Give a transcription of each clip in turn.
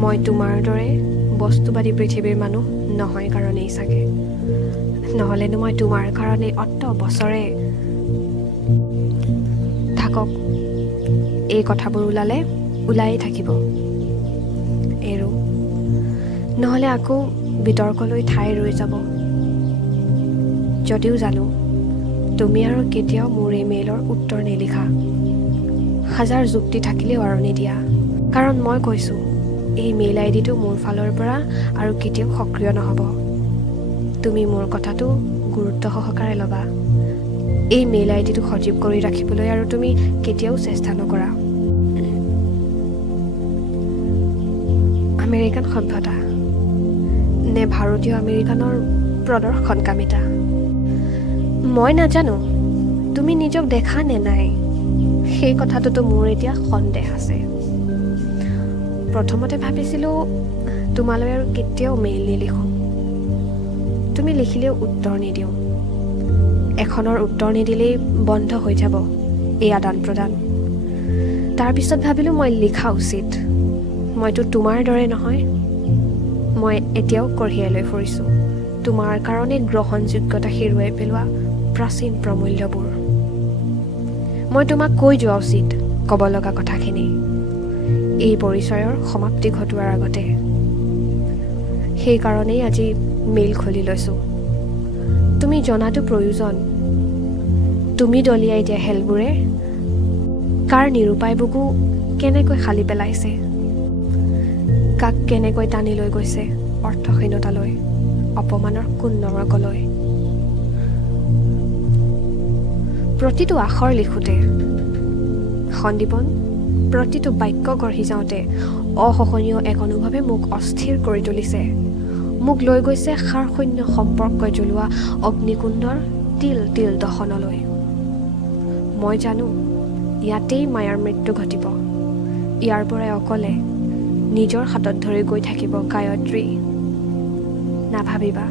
মই তোমাৰ দৰে বস্তুবাদী পৃথিৱীৰ মানুহ নহয় কাৰণেই চাগে, নহ'লেনো মই তোমাৰ কাৰণে অত বছৰে থাকক। এই কথাবোৰ ওলালে ওলায়েই থাকিব, এৰো, নহ'লে আকৌ বিতৰ্কলৈ ঠাই ৰৈ যাব। যদিও জানো তুমি আৰু কেতিয়াও মোৰ ইমেইলৰ উত্তৰ নিলিখা, হাজাৰ যুক্তি থাকিলেও আৰু নিদিয়া, কাৰণ মই কৈছোঁ এই মেইল আইডিটো মোৰ ফালৰ পৰা আৰু কেতিয়াও সক্ৰিয় নহ'ব। তুমি মোৰ কথাটো গুৰুত্ব সহকাৰে ল'বা। এই মেইল আইডিটো সজীৱ কৰি ৰাখিবলৈ আৰু তুমি কেতিয়াও চেষ্টা নকৰা। আমেৰিকান সভ্যতা নে ভাৰতীয় আমেৰিকানৰ প্ৰদৰ্শনকামিতা? মই নাজানো তুমি নিজক দেখা নে নাই, সেই কথাটোতো মোৰ এতিয়া সন্দেহ আছে। প্ৰথমতে ভাবিছিলোঁ তোমালৈ আৰু কেতিয়াও মেইল নিলিখোঁ, তুমি লিখিলেও উত্তৰ নিদিওঁ, এখনৰ উত্তৰ নিদিলেই বন্ধ হৈ যাব এই আদান প্ৰদান। তাৰপিছত ভাবিলোঁ মই লিখা উচিত, মইতো তোমাৰ দৰে নহয়। মই এতিয়াও কঢ়িয়াই লৈ ফুৰিছোঁ তোমাৰ কাৰণে গ্ৰহণযোগ্যতা হেৰুৱাই পেলোৱা প্ৰাচীন প্ৰমূল্যবোৰ। মই তোমাক কৈ যোৱা উচিত ক'ব লগা কথাখিনি এই পৰিচয়ৰ সমাপ্তি ঘটোৱাৰ আগতে। সেইকাৰণেই আজি মেইল খুলি লৈছোঁ। তুমি জনাটো প্ৰয়োজন, তুমি দলিয়াই দিয়া হেলবোৰে কাৰ নিৰূপায় বুকু কেনেকৈ খালি পেলাইছে, কাক কেনেকৈ টানি লৈ গৈছে অৰ্থহীনতালৈ, অপমানৰ কোন নৰকলৈ। প্ৰতিটো আখৰ লিখোঁতে সন্দীপন, প্ৰতিটো বাক্য গঢ়ি যাওঁতে অসহনীয় এক অনুভৱে মোক অস্থিৰ কৰি তুলিছে। মোক লৈ গৈছে সাৰশূন্য সম্পৰ্কই জ্বলোৱা অগ্নিকুণ্ডৰ তিল তিল দহনলৈ। মই জানো ইয়াতেই মায়াৰ মৃত্যু ঘটিব, ইয়াৰ পৰাই অকলে নিজৰ হাতত ধৰি গৈ থাকিব গায়ত্ৰী। নাভাবিবা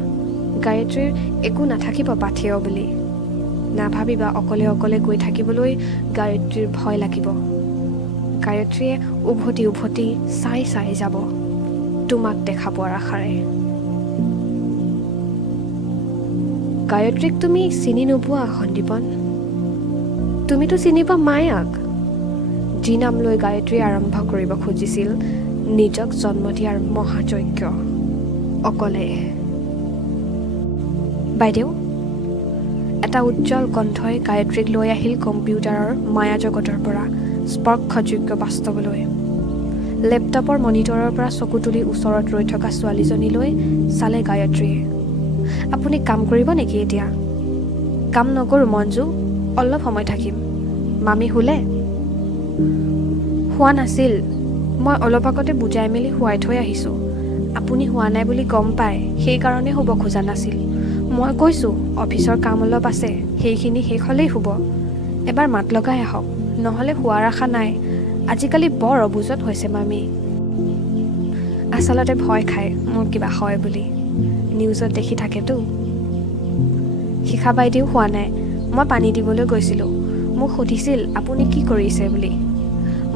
গায়ত্ৰীৰ একো নাথাকিব পাথেয় বুলি, নাভাবিবা অকলে অকলে গৈ থাকিবলৈ গায়ত্ৰীৰ ভয় লাগিব। গায়ত্ৰীয়ে উভতি উভতি চাই চাই যাব তোমাক দেখা পোৱাৰ আশাৰে। গায়ত্ৰীক তুমি চিনি নোপোৱা সন্দীপন, তুমিতো চিনি পোৱা মায়াক, যি নাম লৈ গায়ত্ৰী আৰম্ভ কৰিব খুজিছিল নিজক জন্ম দিয়াৰ মহাযজ্ঞ অকলে। বাইদেউ, এটা উজ্জ্বল কণ্ঠই গায়ত্ৰীক লৈ আহিল কম্পিউটাৰৰ মায়াজগতৰ পৰা স্পৰ্শযোগ্য বাস্তৱলৈ। লেপটপৰ মনিটৰৰ পৰা চকু তুলি ওচৰত ৰৈ থকা ছোৱালীজনীলৈ চালে গায়ত্ৰীয়ে। আপুনি কাম কৰিব নেকি এতিয়া? কাম নকৰোঁ মঞ্জু, অলপ সময় থাকিম। মামী শুলে? শুৱা নাছিল, মই অলপ আগতে বুজাই মেলি শুৱাই থৈ আহিছোঁ। আপুনি শুৱা নাই বুলি গম পাই সেইকাৰণে শুব খোজা নাছিল। মই কৈছোঁ অফিচৰ কাম অলপ আছে, সেইখিনি শেষ হ'লেই শুব। এবাৰ মাত লগাই আহক, নহ'লে শুৱাৰ আশা নাই। আজিকালি বৰ অবুজত হৈছে মামী। আচলতে ভয় খায় মোৰ কিবা হয় বুলি, নিউজত দেখি থাকেতো। শিখা বাইদেউ শুৱা নাই, মই পানী দিবলৈ গৈছিলোঁ। মোক সুধিছিল আপুনি কি কৰিছে বুলি।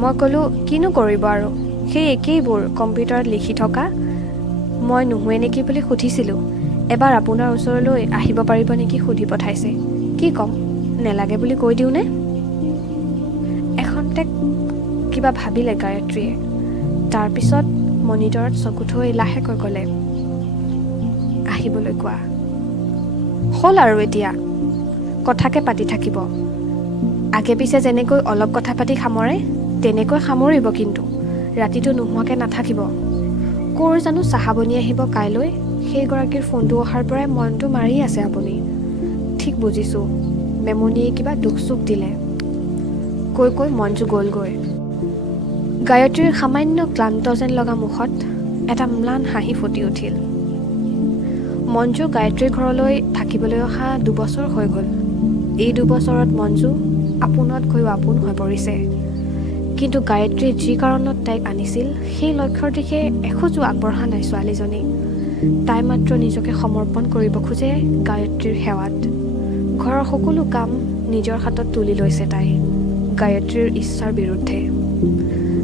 মই ক'লোঁ কিনো কৰিব আৰু, সেই একেইবোৰ কম্পিউটাৰত লিখি থকা। মই নুশুৱে নেকি বুলি সুধিছিলোঁ। এবাৰ আপোনাৰ ওচৰলৈ আহিব পাৰিব নেকি সুধি পঠাইছে। কি ক'ম, নেলাগে বুলি কৈ দিওঁনে? এখন্তেক কিবা ভাবিলে গায়ত্ৰীয়ে, তাৰপিছত মনিটৰত চকু থৈ লাহেকৈ ক'লে, আহিবলৈ কোৱা। হ'ল আৰু এতিয়া কথাকে পাতি থাকিব। আগে পিছে যেনেকৈ অলপ কথা পাতি সামৰে তেনেকৈ সামৰিব, কিন্তু ৰাতিটো নোহোৱাকৈ নাথাকিব। ক'ৰ জানো চাহাবনী আহিব কাইলৈ, সেইগৰাকীৰ ফোনটো অহাৰ পৰাই মনটো মাৰি আছে আপুনি। ঠিক বুজিছোঁ, মেমনিয়ে কিবা দুখ চুখ দিলে। কৈ কৈ মঞ্জু গ'লগৈ। গায়ত্ৰীৰ সামান্য ক্লান্ত যেন লগা মুখত এটা ম্লান হাঁহি ফুটি উঠিল। মঞ্জু গায়ত্ৰীৰ ঘৰলৈ থাকিবলৈ অহা 2 বছৰ হৈ গ'ল। এই 2 বছৰত মঞ্জু আপোনতকৈও আপোন হৈ পৰিছে। কিন্তু গায়ত্ৰী যি কাৰণত তাইক আনিছিল সেই লক্ষ্যৰ দিশে এখোজো আগবঢ়া নাই ছোৱালীজনী। তাই মাত্ৰ নিজকে সমৰ্পণ কৰিব খোজে গায়ত্ৰীৰ সেৱাত। ঘৰৰ সকলো কাম নিজৰ হাতত তুলি লৈছে তাই গায়ত্ৰীৰ ইচ্ছাৰ বিৰুদ্ধে।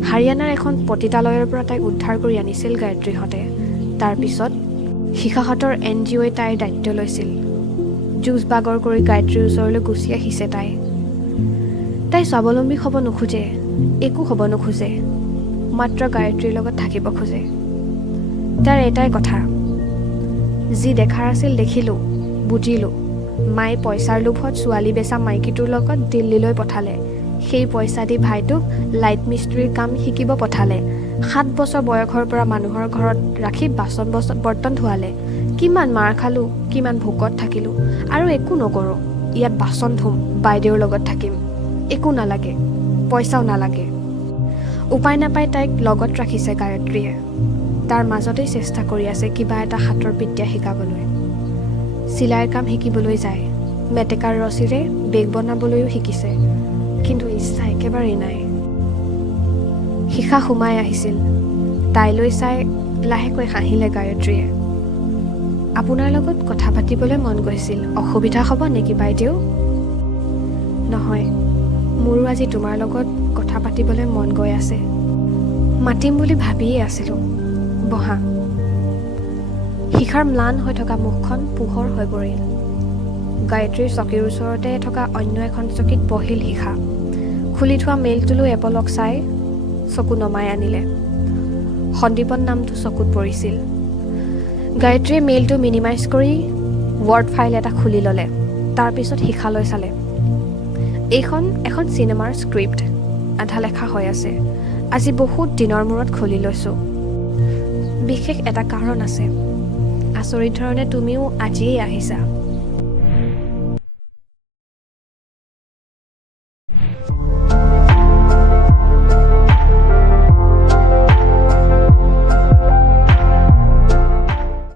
হাৰিয়ানাৰ এখন পতিতালয়ৰ পৰা তাইক উদ্ধাৰ কৰি আনিছিল গায়ত্ৰীহঁতে। তাৰপিছত শিখাহঁতৰ NGOই তাইৰ দায়িত্ব লৈছিল। যুঁজ বাগৰ কৰি গায়ত্ৰীৰ ওচৰলৈ গুচি আহিছে তাই। তাই স্বাৱলম্বী হ'ব নোখোজে, একো হ'ব নোখোজে, মাত্ৰ গায়ত্ৰীৰ লগত থাকিব খোজে। তাৰ এটাই কথা, যি দেখাৰ আছিল দেখিলোঁ, বুজিলোঁ। মায়ে পইচাৰ লোভত ছোৱালী বেচা মাইকীটোৰ লগত দিল্লীলৈ পঠালে। সেই পইচা দি ভাইটোক লাইট মিস্ত্ৰীৰ কাম শিকিব পঠালে। 7 বছৰ বয়সৰ পৰা মানুহৰ ঘৰত ৰাখি বাচন বৰ্তন ধোৱালে। কিমান মাৰ খালোঁ, কিমান ভোকত থাকিলোঁ, আৰু একো নকৰোঁ। ইয়াত বাচন ধুম, বাইদেউৰ লগত থাকিম, একো নালাগে, পইচাও নালাগে। উপায় নাপাই তাইক লগত ৰাখিছে গায়ত্ৰীয়ে। তাৰ মাজতেই চেষ্টা কৰি আছে কিবা এটা হাতৰ বিদ্যা শিকাবলৈ। চিলাইৰ কাম শিকিবলৈ যায়, মেটেকাৰ ৰছীৰে বেগ বনাবলৈও শিকিছে, কিন্তু ইচ্ছা একেবাৰেই নাই। শিখা সোমাই আহিছিল। তাইলৈ চাই লাহেকৈ হাঁহিলে গায়ত্ৰীয়ে। আপোনাৰ লগত কথা পাতিবলৈ মন গৈছিল, অসুবিধা হ'ব নেকি বাইদেউ? নহয়, মোৰো আজি তোমাৰ লগত কথা পাতিবলৈ মন গৈ আছে। মাতিম বুলি ভাবিয়েই আছিলোঁ, বহা। শিখাৰ ম্লান হৈ থকা মুখখন পোহৰ হৈ পৰিল। গায়ত্ৰীৰ চকীৰ ওচৰতে থকা অন্য এখন চকীত বহিল শিখা। খুলি থোৱা মেইলটোলৈ এপলক চাই চকু নমাই আনিলে। সন্দীপন নামটো চকুত পৰিছিল। গায়ত্ৰীয়ে মেইলটো মিনিমাইজ কৰি ৱৰ্ড ফাইল এটা খুলি ল'লে। তাৰপিছত শিখালৈ চালে। এইখন এখন চিনেমাৰ স্ক্ৰিপ্ট, আধা লেখা হৈ আছে। আজি বহুত দিনৰ মূৰত খুলি লৈছোঁ। বিশেষ এটা কাৰণ আছে। আচৰিত ধৰণে তুমিও আজিয়েই আহিছা।